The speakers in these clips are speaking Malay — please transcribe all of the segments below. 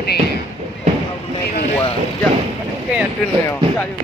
Wah, ya, kan kayak dun ya. Ya, yuk.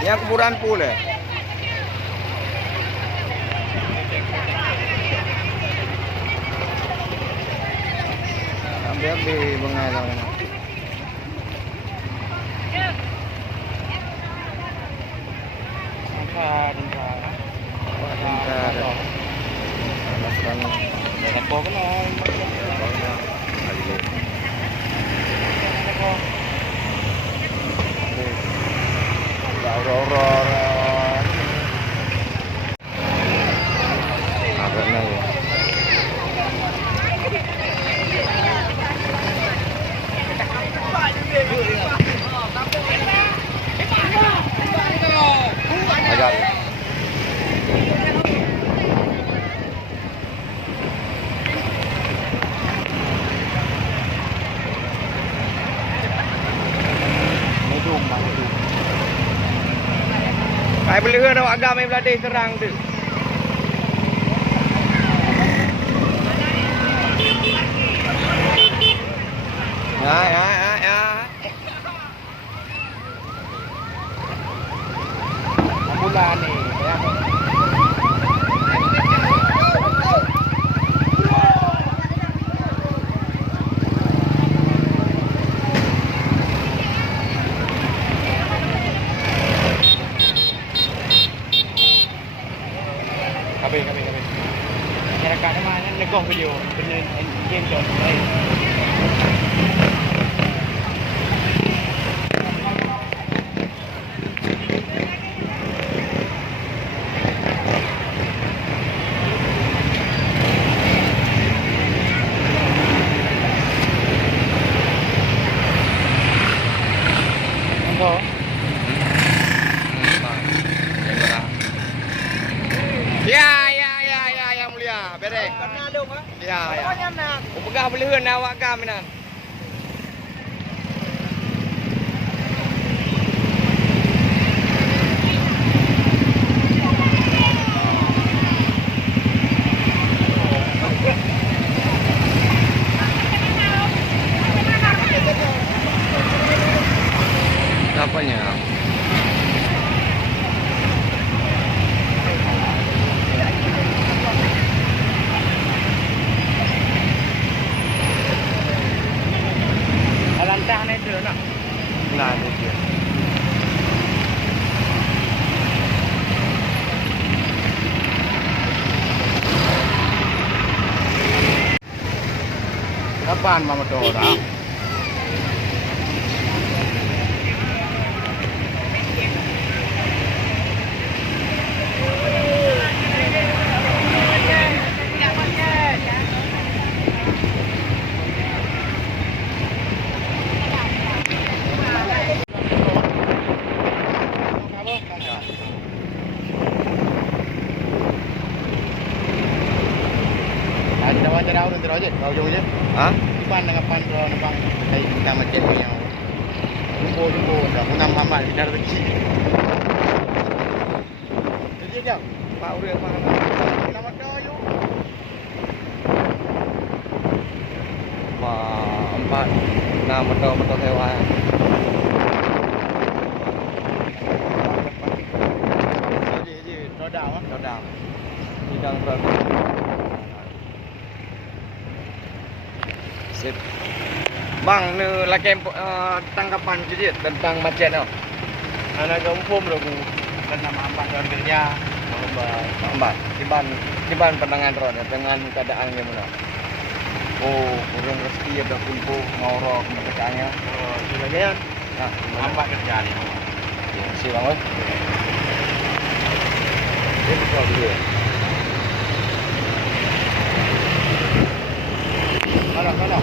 Yang kuburan pula. Ambil bengalang. Saya beli ke awak agak main beladih terang tu. Ya. Bulan ni. Kabeh. Masyarakat ni mana negah video benda game tu. Ya mulia. Bere. Karena ada apa? Ya. Pegah belihan awak kami nan. Apanya? Lantah ni tu nak. Nah, tu dia. Kapan mama tu orang? nanti aja, kau jauh aja. Hah? Di mana kapan kalau nembang kayak kita macet yang jumbo, dah aku nama mak di dalam kecil. Jadi dia, Pak Uri apa nama dah yo. Wah, 4 motor sewa. Jadi roda mah. Roda. Bidang roda. Sip. Bang, ni lagi tanggapan jadi tentang macet tu. Anak kampung dah bu. Kan nama ampat dan kerja. Lambat. Tiban pandangan roda dengan keadaan yang mana. Oh, kurang rezeki ada kumpul ngorok kemerdekaannya. Oh, sudah kan? Nah, Ampat kerja ni. ya, si bang oi. Ini betul dia. Kalau.